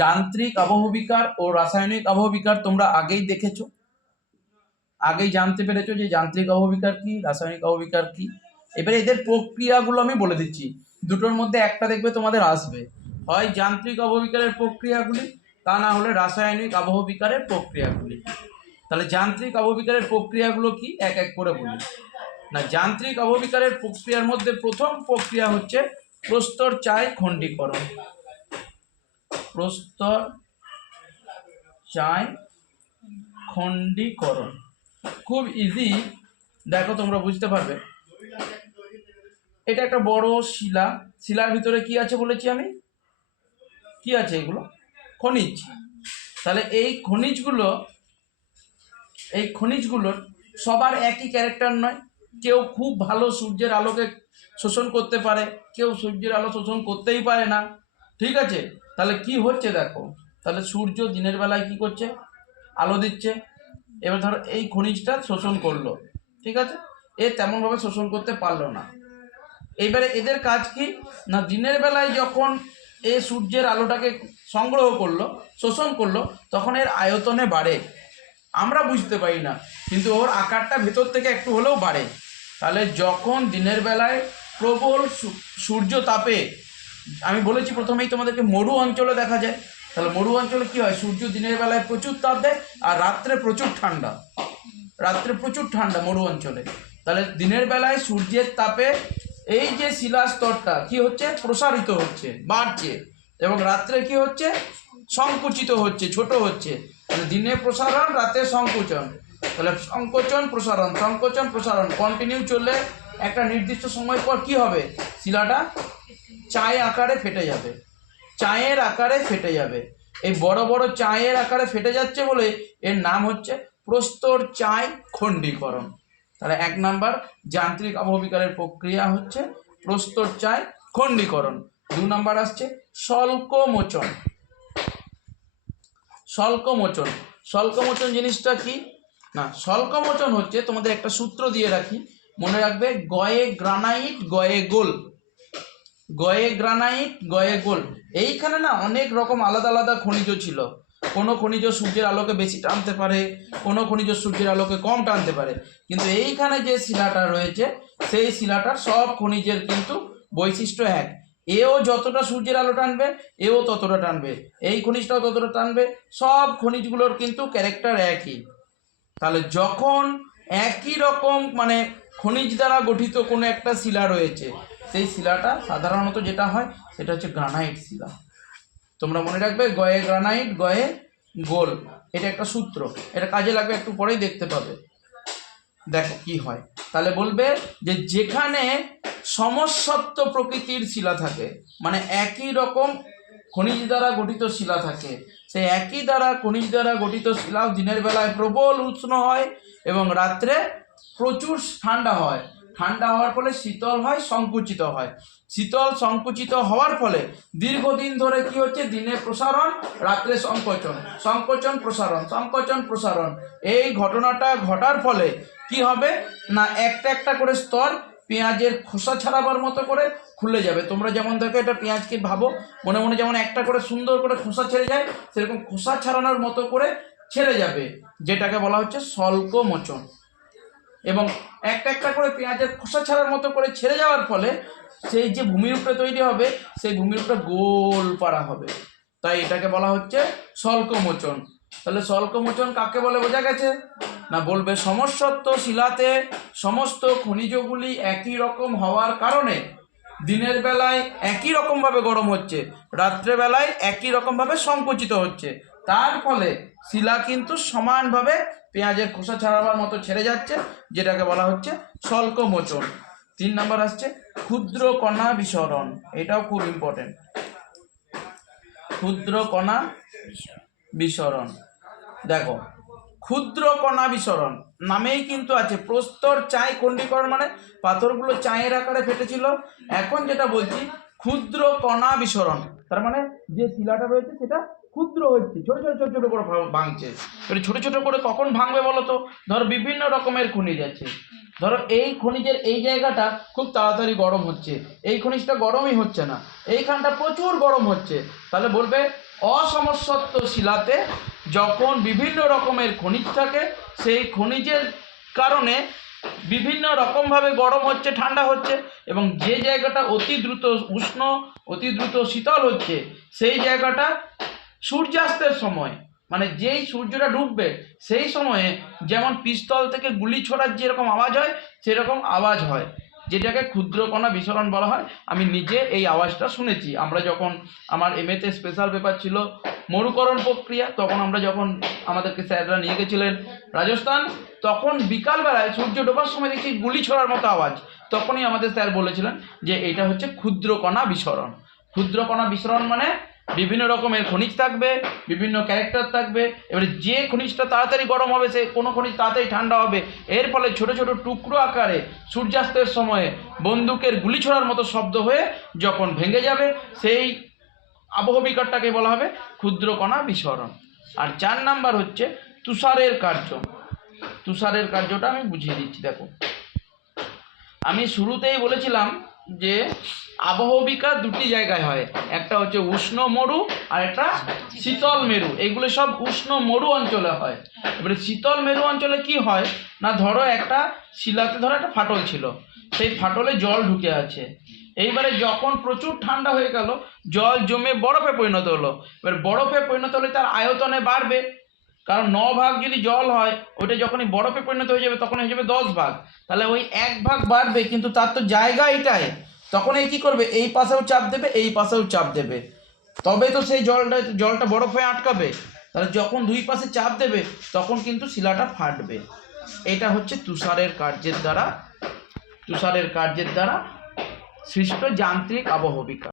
যান্ত্রিক আবহবিকার ও রাসায়নিক আবহবিকার তোমরা আগেই দেখেছো, আগেই জানতে পেরেছো যে যান্ত্রিক আবহবিকার কি, রাসায়নিক আবহবিকার কি। এবারে এদের প্রক্রিয়াগুলো আমি বলে দিচ্ছি, দুটোর মধ্যে একটা দেখবে তোমাদের আসবে, হয় যান্ত্রিক আবহবিকারের প্রক্রিয়াগুলি, তা না হলে রাসায়নিক আবহবিকারের প্রক্রিয়াগুলি। তাহলে যান্ত্রিক আবহবিকারের প্রক্রিয়াগুলো কি এক এক করে বলি। না, যান্ত্রিক আবহবিকারের প্রক্রিয়ার মধ্যে প্রথম প্রক্রিয়া হচ্ছে প্রস্তর চায় খণ্ডীকরণ। প্রস্তর চায় খণ্ডীকরণ খুব ইজি, দেখো তোমরা বুঝতে পারবে। এটা একটা বড় শিলা, শিলার ভিতরে কি আছে বলেছি আমি, কি আছে এগুলো? খনিজ। তাহলে এই খনিজগুলোর সবার একই ক্যারেক্টার নয়, কেউ খুব ভালো সূর্যের আলোকে শোষণ করতে পারে, কেউ সূর্যের আলো শোষণ করতেই পারে না, ঠিক আছে? তাহলে কি হচ্ছে দেখো, তাহলে সূর্য দিনের বেলায় কি করছে, আলো দিচ্ছে, এবার ধরো এই খনিজটা শোষণ করলো, ঠিক আছে, এ তেমনভাবে শোষণ করতে পারলো না। এইবারে এদের কাজ কি না, দিনের বেলায় যখন এ সূর্যের আলোটাকে সংগ্রহ করলো, শোষণ করলো, তখন এর আয়তনে বাড়ে, আমরা বুঝতে পারি না, কিন্তু ওর আকারটা ভেতর থেকে একটু হলেও বাড়ে। তাহলে যখন দিনের বেলায় প্রবল সূর্য তাপে, আমি বলেছি প্রথমেই তোমাদেরকে মরু অঞ্চলে দেখা যায়, তাহলে মরু অঞ্চলে কি হয়, সূর্য দিনের বেলায় প্রচুর তাপ দেয় আর রাত্রে প্রচুর ঠান্ডা, মরু অঞ্চলে। তাহলে দিনের বেলায় সূর্যের তাপে এই যে শিলা স্তরটা কি হচ্ছে, প্রসারিত হচ্ছে, বাড়ছে, এবং রাত্রে কি হচ্ছে, সংকুচিত হচ্ছে, ছোট হচ্ছে। দিনে প্রসারণ, রাতে সংকোচন, তাহলে সংকোচন প্রসারণ, সংকোচন প্রসারণ কন্টিনিউ চললে একটা নির্দিষ্ট সময় পর কি হবে, শিলাটা চায় আকারে ফেটে যাবে, চায়ের আকারে ফেটে যাবে। এই বড় বড় চায়ের আকারে ফেটে যাচ্ছে বলে এর নাম হচ্ছে প্রস্তর চায় খণ্ডীকরণ। তাহলে এক নাম্বার যান্ত্রিক আবহবিকারের প্রক্রিয়া হচ্ছে প্রস্তর চায় খণ্ডীকরণ। 2 নাম্বার আসছে স্বল্পমোচন। স্বল্পমোচন, স্বল্পমোচন জিনিসটা কি না, স্বল্পমোচন হচ্ছে, তোমাদের একটা সূত্র দিয়ে রাখি, মনে রাখবে, গয়ে গ্রানাইট গয়ে গোল, গয়ে গ্রানাইট গয়ে গোল। এইখানে না অনেক রকম আলাদা আলাদা খনিজ ছিল, কোনো খনিজ সূর্যের আলোকে বেশি টানতে পারে, কোনো খনিজ সূর্যের আলোকে কম টানতে পারে, কিন্তু এইখানে যে শিলাটা রয়েছে সেই শিলাটার সব খনিজের কিন্তু বৈশিষ্ট্য এক, এও যতটা সূর্যের আলো টানবে এও ততটা টানবে, এই খনিজটাও ততটা টানবে, সব খনিজগুলোর কিন্তু ক্যারেক্টার একই। তাহলে যখন একই রকম মানে খনিজ দ্বারা গঠিত কোনো একটা শিলা রয়েছে, সেই শিলাটা সাধারণত যেটা হয় সেটা হচ্ছে গ্রানাইট শিলা। তোমরা মনে রাখবে, গয়ে গ্রানাইট গয়ে গোল, এটা একটা সূত্র, এটা কাজে লাগবে, একটু পরেই দেখতে পাবে। দেখো কি হয়, তাহলে বলবে যে যেখানে সমসত্ব প্রকৃতির শিলা থাকে, মানে একই রকম খনিজ দ্বারা গঠিত শিলা থাকে, সেই একই খনিজ দ্বারা গঠিত শিলাও দিনের বেলায় প্রবল উষ্ণ হয় এবং রাত্রে প্রচুর ঠান্ডা হয়, ঠান্ডা হওয়ার ফলে শীতল হয়, সংকুচিত হয়, শীতল সংকুচিত হওয়ার ফলে দীর্ঘদিন ধরে কি হচ্ছে, দিনে প্রসারণ, রাত্রে সংকোচন, সংকোচন প্রসারণ, সংকোচন প্রসারণ। এই ঘটনাটা ঘটার ফলে কি হবে না, একটা একটা করে স্তর পেঁয়াজের খোসা ছাড়াবার মতো করে খুলে যাবে। তোমরা যেমন দেখো, এটা পেঁয়াজকে ভাবো, মনে মনে যেমন একটা করে সুন্দর করে খোসা ছেড়ে যায়, সেরকম খোসা ছাড়ানোর মতো করে ছেড়ে যাবে, যেটাকে বলা হচ্ছে স্বল্পমোচন। এবং একটা একটা করে পেঁয়াজের খোসা ছাড়ার মতো করে ছেড়ে যাওয়ার ফলে সেই যে ভূমিরূপটা তৈরি হবে, সেই ভূমিরূপটা গোল পাড়া হবে, তাই এটাকে বলা হচ্ছে স্বল্পমোচন। তাহলে স্বল্পমোচন কাকে বলে বোঝা গেছে না, বলবে সমসত্ব শিলাতে সমস্ত খনিজগুলি একই রকম হওয়ার কারণে দিনের বেলায় একই রকমভাবে গরম হচ্ছে, রাত্রেবেলায় একই রকমভাবে সংকুচিত হচ্ছে, তার ফলে শিলা কিন্তু সমানভাবে পেঁয়াজের খোসা ছাড়াবার মতো ছেড়ে যাচ্ছে, যেটাকে বলা হচ্ছে স্বল্পমোচন। 3 নাম্বার আসছে ক্ষুদ্র কণা বিসরণ, এটাও খুব ইম্পর্টেন্ট, ক্ষুদ্র কণা বিসরণ। দেখো, ক্ষুদ্র কণা বিসরণ নামেই কিন্তু আছে, প্রস্তর চায় খণ্ডীকরণ মানে পাথরগুলো চায়ের আকারে ফেটেছিল, এখন যেটা বলছি ক্ষুদ্র কণা বিসরণ, তার মানে যে শিলাটা রয়েছে সেটা ক্ষুদ্র হচ্ছে, ছোট ছোট ছোট ছোট করে ভাঙছে। এবার ছোট ছোট করে কখন ভাঙবে বলো তো? ধরো বিভিন্ন রকমের খনিজ আছে, ধরো এই খনিজের এই জায়গাটা খুব তাড়াতাড়ি গরম হচ্ছে, এই খনিজটা গরমই হচ্ছে না, এইখানটা প্রচুর গরম হচ্ছে, তাহলে বলবে অসমসত্ব শিলাতে যখন বিভিন্ন রকমের খনিজ থাকে, সেই খনিজের কারণে বিভিন্ন রকমভাবে গরম হচ্ছে, ঠান্ডা হচ্ছে, এবং যে জায়গাটা অতি দ্রুত উষ্ণ, অতি দ্রুত শীতল হচ্ছে, সেই জায়গাটা সূর্যাস্তের সময়, মানে যেই সূর্যটা ডুববে সেই সময়ে যেমন পিস্তল থেকে গুলি ছোড়ার যেরকম আওয়াজ হয়, সেরকম আওয়াজ হয়, যেটাকে ক্ষুদ্রকণা বিস্ফোরণ বলা হয়। আমি নিজে এই আওয়াজটা শুনেছি। আমরা যখন আমার এমএতে স্পেশাল পেপার ছিল মরুকরণ প্রক্রিয়া, তখন আমরা যখন আমাদেরকে স্যাররা নিয়ে গেছিলেন রাজস্থান, তখন বিকালবেলায় সূর্য ডোবার সময় দেখছি গুলি ছোড়ার মতো আওয়াজ। তখনই আমাদের স্যার বলেছিলেন যে এটা হচ্ছে ক্ষুদ্রকণা বিস্ফোরণ। ক্ষুদ্রকণা বিস্ফোরণ মানে বিভিন্ন রকমের খনিজ থাকবে, বিভিন্ন ক্যারেক্টার থাকবে, এবারে যে খনিজটা তাড়াতাড়ি গরম হবে, সে কোনো খনিজ তাড়াতাড়ি ঠান্ডা হবে, এর ফলে ছোট ছোট টুকরো আকারে সূর্যাস্তের সময়ে বন্দুকের গুলি ছোড়ার মতো শব্দ হয়ে যখন ভেঙে যাবে, সেই আবহবিকারটাকে বলা হবে ক্ষুদ্রকণা বিস্ফোরণ। আর 4 নাম্বার হচ্ছে তুষারের কার্য। তুষারের কার্যটা আমি বুঝিয়ে দিচ্ছি। দেখো, আমি শুরুতেই বলেছিলাম যে আবহবিকা দুটি জায়গায় হয়, একটা হচ্ছে উষ্ণ মরু আর একটা শীতল মেরু। এগুলো সব উষ্ণ মরু অঞ্চলে হয়। এবারে শীতল মেরু অঞ্চলে কি হয় না, ধরো একটা শিলাতে ধরো একটা ফাটল ছিল, সেই ফাটলে জল ঢুকে আছে, এইবারে যখন প্রচুর ঠান্ডা হয়ে গেল, জল জমে বরফে পরিণত হলো। এবার বরফে পরিণত হলে তার আয়তনে বাড়বে, কারণ 9 ভাগ যদি জল হয়, ওইটা যখনই বরফে পরিণত হয়ে যাবে তখন হয়ে যাবে 10 ভাগ, তাহলে ওই 1 ভাগ বাড়বে, কিন্তু তার তো জায়গা এটাই, তখন এই কী করবে, এই পাশেও চাপ দেবে, এই পাশেও চাপ দেবে, তবে তো সেই জলটা বরফ হয়ে আটকাবে। তাহলে যখন দুই পাশে চাপ দেবে তখন কিন্তু শিলাটা ফাটবে। এটা হচ্ছে তুষারের কার্যের দ্বারা সৃষ্ট যান্ত্রিক আবহবিকা।